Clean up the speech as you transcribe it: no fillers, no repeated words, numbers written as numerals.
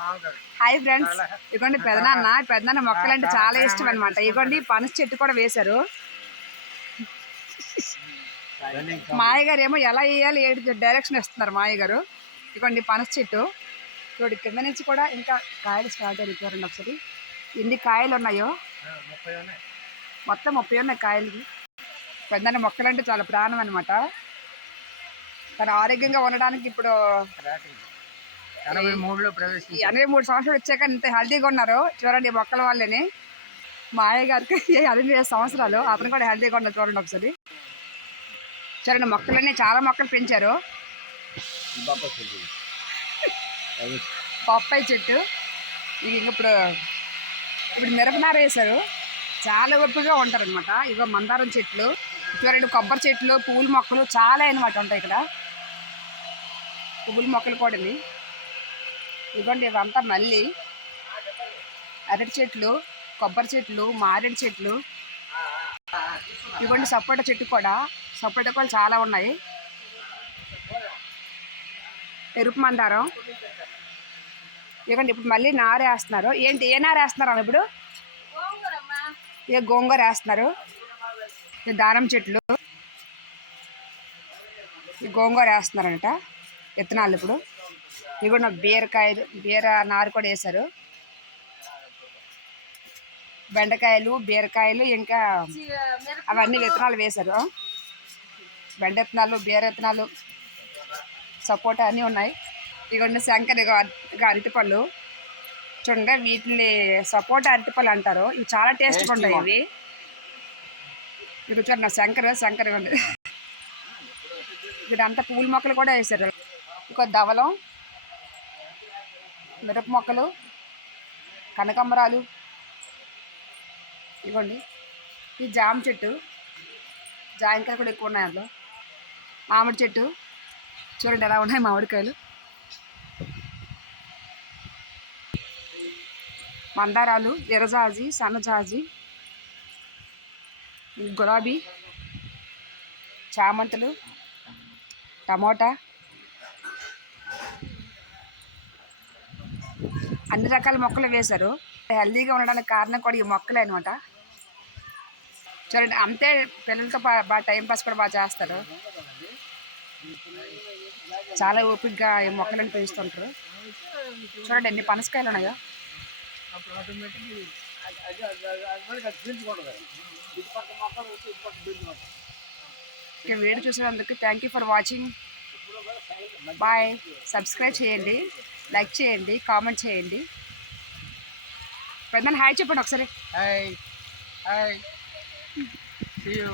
Hi friends, ఇగోండి పెద్దనాన్న మొక్కలంటే చాలా ఇష్టం అనమాట. ఇగోండి పనస చెట్టు కూడా వేశారు. మాయ గారు ఏమో ఎలా వేయాలి డైరెక్షన్ ఇస్తున్నారు మాయ గారు. ఇగోండి పనస చెట్టు చూడు, కింద నుంచి కూడా ఇంకా కాయలు స్టార్ట్ అవుతారండి. ఒకసారి ఎన్ని కాయలు ఉన్నాయో, మొత్తం 30 ఉన్నాయి కాయలకి. పెద్దన్న మొక్కలంటే చాలా ప్రాణం అనమాట. తను ఆరోగ్యంగా ఉండడానికి ఇప్పుడు 83 సంవత్సరాలు వచ్చాక ఇంత హెల్తీగా ఉన్నారు. చూడండి మొక్కల వాళ్ళని. మా అయ్య గారికి 85 సంవత్సరాలు, అతను కూడా హెల్తీగా ఉన్నారు. చూడండి ఒకసారి. చూడండి మొక్కలన్నీ చాలా మొక్కలు పెంచారు. పప్పాయి చెట్టు ఇప్పుడు మిరపనార వేశారు. చాలా ఓపికగా ఉంటారు అనమాట. ఇగో మందారం చెట్లు చూడండి, కొబ్బరి చెట్లు, పువ్వుల మొక్కలు చాలా అనమాట ఉంటాయి ఇక్కడ. పువ్వుల మొక్కలు కూడా ఇవ్వండి. ఇవంతా మళ్ళీ అరటి చెట్లు, కొబ్బరి చెట్లు, మారేడు చెట్లు. ఇవ్వండి సపోటా చెట్టు కూడా, సపోటా కూడా చాలా ఉన్నాయి. ఎరుపు మందారం. ఇవ్వండి ఇప్పుడు మళ్ళీ నార వేస్తున్నారు. ఏంటి ఏ నార వేస్తున్నారు ఇప్పుడు? ఇక గోంగూర వేస్తున్నారు. దానం చెట్లు, ఈ గోంగూర వేస్తున్నారంట విత్తనాలు. ఇప్పుడు ఇవి కూడా బీరకాయలు, బీర నారు కూడా వేశారు. బెండకాయలు, బీరకాయలు, ఇంకా అవన్నీ విత్తనాలు వేశారు. బెండ విత్తనాలు, బీర విత్తనాలు, సపోటా అన్నీ ఉన్నాయి. ఇవన్నీ శంకర్ అరటిపళ్ళు చూడండి. వీటిని సపోటా అరటిపళ్ళు అంటారు. ఇవి చాలా టేస్ట్గా ఉంటాయి. ఇవి చూడండి శంకర్ ఉంది. ఇక్కడ అంతా పూల మొక్కలు కూడా వేశారు. ఇంకో ధవలం, మిరప మొక్కలు, కనకాంబరాలు. ఇవ్వండి ఈ జామ చెట్టు, జామకాయలు కూడా ఎక్కువ ఉన్నాయి అందులో. మామిడి చెట్టు చూడండి ఎలా ఉన్నాయి మామిడికాయలు. మందారాలు, ఎర్రజాజి, సన్నజాజి, గులాబీ, చామంతులు, టమోటా, అన్ని రకాల మొక్కలు వేశారు. హెల్తీగా ఉండడానికి కారణం కూడా ఈ మొక్కలే అనమాట. చూడండి అంతే, పిల్లలతో బాగా టైంపాస్ కూడా బాగా చేస్తారు. చాలా ఓపికగా ఈ మొక్కలను పెంచుతుంటారు. చూడండి ఎన్ని పనసకాయలు ఉన్నాయో. వీడియో చూసినందుకు thank you for watching. Bye. Subscribe చేయండి, లైక్ చేయండి, కామెంట్ చేయండి. పెద్దన్న హాయ్ చెప్పండి ఒకసారి. Hi hi, see you.